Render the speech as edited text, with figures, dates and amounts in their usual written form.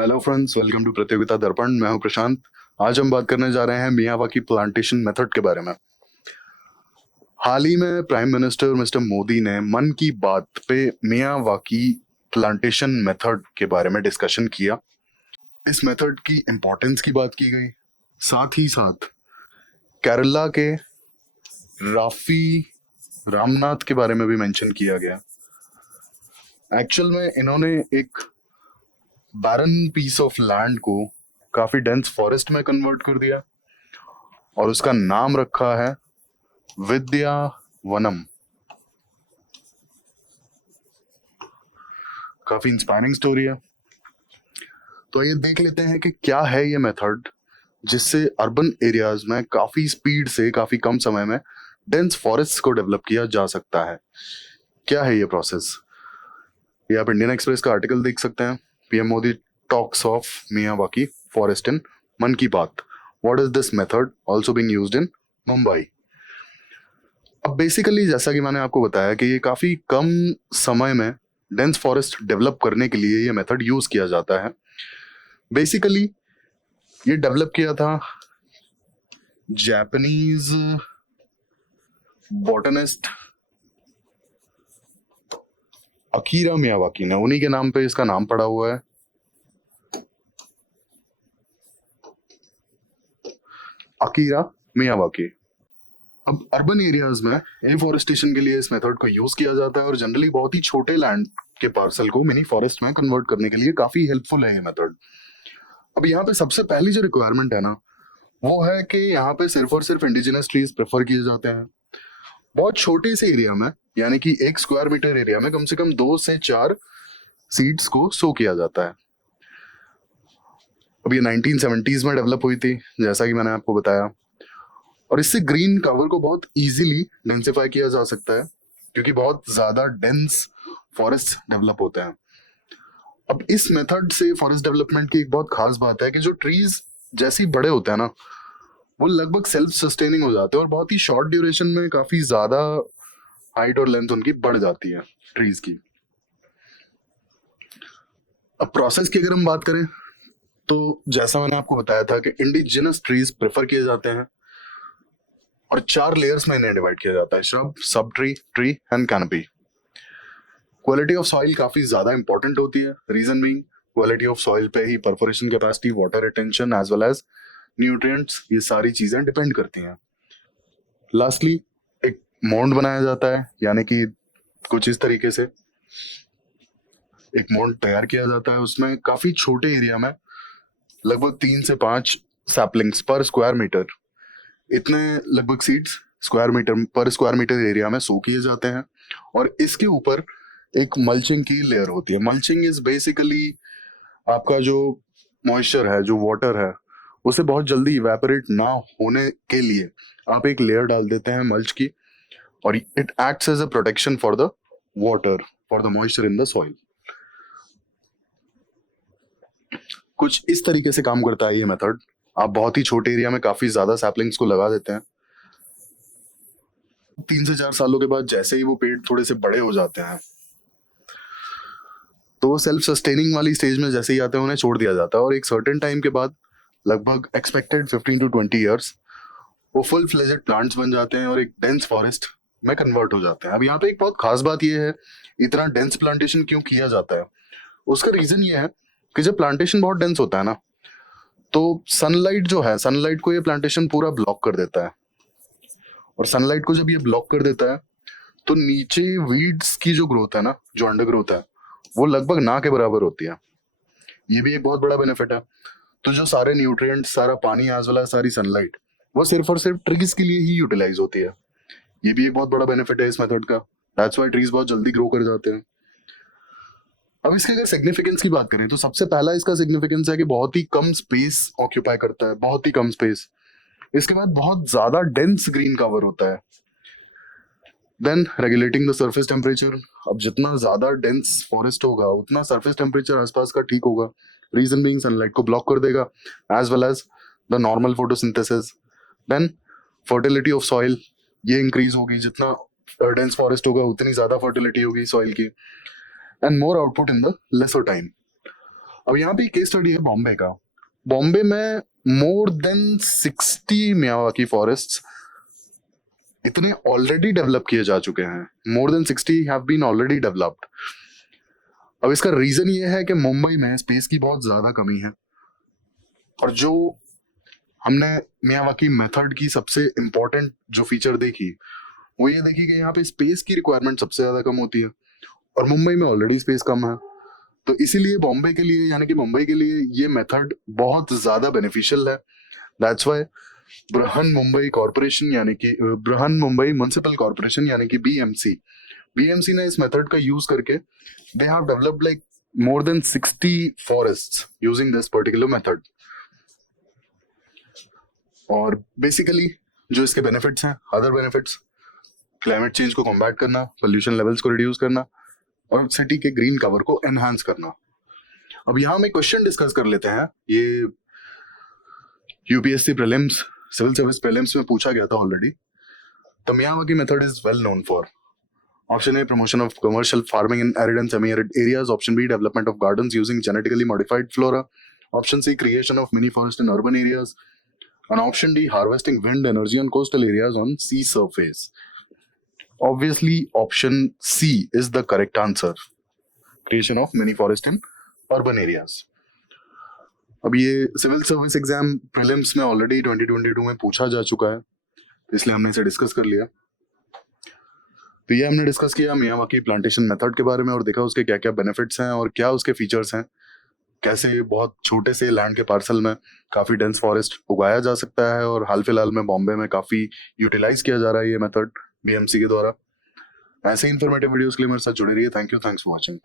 Hello friends, welcome to प्रतियोगिता दर्पण। मैं हूं प्रशांत। आज हम बात करने जा रहे हैं मियावाकी प्लांटेशन मेथड के बारे में। हाल ही में प्राइम मिनिस्टर मिस्टर मोदी ने मन की बात पे मियावाकी प्लांटेशन मेथड के बारे में डिस्कशन किया। इस मेथड की इम्पोर्टेंस की बात की गई, साथ ही साथ केरला के राफी रामनाथ के बारे में भी मेंशन किया गया। एक्चुअल में इन्होंने एक बैरन पीस ऑफ लैंड को काफी डेंस फॉरेस्ट में कन्वर्ट कर दिया और उसका नाम रखा है विद्या वनम। काफी इंस्पायरिंग स्टोरी है। तो आइए देख लेते हैं कि क्या है ये मेथड जिससे अर्बन एरियाज में काफी स्पीड से काफी कम समय में डेंस फॉरेस्ट को डेवलप किया जा सकता है। क्या है ये प्रोसेस? ये आप इंडियन एक्सप्रेस का आर्टिकल देख सकते हैं। PM Modi talks of Miyawaki forest इन मन की बात। What is this method also being used in Mumbai? अब बेसिकली जैसा कि मैंने आपको बताया कि ये काफी कम समय में डेंस फॉरेस्ट डेवलप करने के लिए ये मेथड यूज किया जाता है। बेसिकली ये डेवलप किया था जापानीज बॉटनिस्ट अकीरा मियावाकी ने। उन्हीं के नाम पे इसका नाम पड़ा हुआ है, अकीरा मियावाकी। अब अर्बन एरियाज में एफॉरेस्टेशन के लिए इस मेथड को यूज किया जाता है और जनरली बहुत ही छोटे लैंड के पार्सल को मिनी फॉरेस्ट में कन्वर्ट करने के लिए काफी हेल्पफुल है ये मेथड। अब यहाँ पे सबसे पहली जो रिक्वायरमेंट है ना, वो है कि यहाँ पे सिर्फ और सिर्फ इंडिजिनस ट्रीज प्रेफर किए जाते हैं। बहुत छोटे से एरिया में, यानी कि 1 स्क्वायर मीटर एरिया में कम से कम 2 से 4 सीड्स को सो किया जाता है। अब ये 1970s में डेवलप हुई थी, जैसा कि मैंने आपको बताया, और इससे ग्रीन कवर को बहुत इजीली डेंसिफाई किया जा सकता है क्योंकि बहुत ज्यादा डेंस फॉरेस्ट डेवलप होते हैं। अब इस मेथड से फॉरेस्ट डेवलपमेंट की एक बहुत खास बात है कि जो ट्रीज जैसे ही बड़े होते हैं ना, वो लगभग सेल्फ सस्टेनिंग हो जाते हैं और बहुत ही शॉर्ट ड्यूरेशन में काफी ज्यादा हाइट और लेंथ उनकी बढ़ जाती है ट्रीज की। अब प्रोसेस की अगर हम बात करें तो जैसा मैंने आपको बताया था कि इंडिजिनस ट्रीज प्रेफर किए जाते हैं और 4 लेयर्स में इन्हें डिवाइड किया जाता है: shrub, sub tree, tree and canopy. Quality of soil काफी ज्यादा इंपॉर्टेंट होती है। Reason being, quality of soil पे ही perforation capacity, water retention as well as nutrients, ये सारी चीजें डिपेंड करती हैं। लास्टली एक मोल्ड बनाया जाता है, यानी कि कुछ इस तरीके से एक मोल्ड तैयार किया जाता है। उसमें काफी छोटे एरिया में लगभग 3 से 5 सैपलिंग्स पर स्क्वायर मीटर, इतने लगभग सीड्स स्क्वायर मीटर एरिया में सो किए जाते हैं और इसके ऊपर एक मल्चिंग की लेयर होती है। मल्चिंग इज बेसिकली आपका जो मॉइस्चर है, जो वाटर है, उसे बहुत जल्दी इवेपोरेट ना होने के लिए आप एक लेयर डाल देते हैं मल्च की, और it acts as a protection for the water, for the moisture in the soil. कुछ इस तरीके से काम करता है ये मेथड। आप बहुत ही छोटे एरिया में काफी ज्यादा सैपलिंग्स को लगा देते हैं। 3 से 4 सालों के बाद जैसे ही वो पेड़ थोड़े से बड़े हो जाते हैं तो वो सेल्फ सस्टेनिंग वाली स्टेज में जैसे ही आते हैं उन्हें छोड़ दिया जाता है और एक सर्टेन टाइम के बाद, लगभग एक्सपेक्टेड 15 to 20 ईयर्स, वो फुल फ्लेजेड प्लांट्स बन जाते हैं और एक डेंस फॉरेस्ट में कन्वर्ट हो जाते हैं। अब यहाँ पे एक बहुत खास बात ये है, इतना डेंस प्लांटेशन क्यों किया जाता है? उसका रीजन ये है कि जब प्लांटेशन बहुत डेंस होता है ना, तो सनलाइट जो है, सनलाइट को ये प्लांटेशन पूरा ब्लॉक कर देता है, और सनलाइट को जब ये ब्लॉक कर देता है तो नीचे वीड्स की जो ग्रोथ है ना, जो अंडर ग्रोथ है, वो लगभग ना के बराबर होती है। ये भी एक बहुत बड़ा बेनिफिट है। तो जो सारे न्यूट्रिएंट, सारा पानी एज वेल एज सारी सनलाइट, वो सिर्फ और सिर्फ ट्रीज के लिए ही यूटिलाइज होती है। ये भी एक बहुत बड़ा बेनिफिट है इस मेथड का। दैट्स व्हाई ट्रीज बहुत जल्दी ग्रो कर जाते हैं। अब इसके अगर सिग्निफिकेंस की बात करें तो सबसे पहला इसका सिग्निफिकेंस है कि बहुत ही कम स्पेस ऑक्यूपाई करता है, बहुत ही कम स्पेस। इसके बाद बहुत ज्यादा डेंस ग्रीन कवर होता है। Then regulating the surface temperature. अब जितना ज्यादा डेंस फॉरेस्ट होगा उतना सरफेस टेम्परेचर आसपास का ठीक होगा। रीजन बीइंग सनलाइट को ब्लॉक कर देगा as well as the normal photosynthesis. Then fertility of soil, ये इंक्रीज होगी। जितना डेंस फॉरेस्ट होगा उतनी ज्यादा फर्टिलिटी होगी सॉइल की, and more output in the lesser time. अब यहाँ पे केस स्टडी है बॉम्बे का। बॉम्बे में मोर देन 60 मियावाकी फॉरेस्ट्स इतने ऑलरेडी डेवलप किए जा चुके हैं। More than 60 have been already developed. अब इसका रीजन ये है कि मुंबई में स्पेस की बहुत ज्यादा कमी है, और जो हमने मियावाकी मेथड की सबसे इंपॉर्टेंट जो फीचर देखी वो ये देखी कि यहाँ पे स्पेस की रिक्वायरमेंट सबसे ज्यादा कम होती है, और मुंबई में ऑलरेडी स्पेस कम है। तो इसीलिए बॉम्बे के लिए यानी कि मुंबई के लिए ये मेथड बहुत ज्यादा बेनिफिशियल है। That's why Brihan Mumbai corporation यानी कि बृहन मुंबई म्युनिसिपल कॉर्पोरेशन यानी कि बीएमसी ने इस मेथड का यूज करके they have developed like more than 60 forests using this particular method. और बेसिकली जो इसके बेनिफिट्स हैं, अदर बेनिफिट्स, क्लाइमेट चेंज को कॉम्बैट करना, पोल्यूशन लेवल्स को रिड्यूस करना और सिटी के ग्रीन कवर को एनहांस करना। अब यहाँ हम एक क्वेश्चन डिस्कस कर लेते हैं। ये UPSC prelims, civil service prelims में पूछा गया था already. The Miyawaki method is well known for option a promotion of commercial farming in arid and semi-arid areas, option B development of gardens using genetically modified flora, option C creation of mini forest in urban areas, and option D harvesting wind energy on coastal areas on sea surface. Obviously option C is the correct answer, creation of mini forest in urban areas. अब ये civil service exam prelims में already 2022 में पूछा जा चुका है, इसलिए हमने इसे डिस्कस कर लिया। तो ये हमने डिस्कस किया मियावाकी प्लांटेशन मेथड के बारे में और देखा उसके क्या क्या बेनिफिट्स हैं और क्या उसके फीचर्स हैं, कैसे बहुत छोटे से लैंड के पार्सल में काफी डेंस फॉरेस्ट उगाया जा सकता है, और हाल फिलहाल में बॉम्बे में काफी यूटिलाइज किया जा रहा है ये मेथड बीएमसी के द्वारा। ऐसे इंफॉर्मेटिव वीडियोस के लिए मेरे साथ जुड़े रहिए। Thank you, thanks for watching.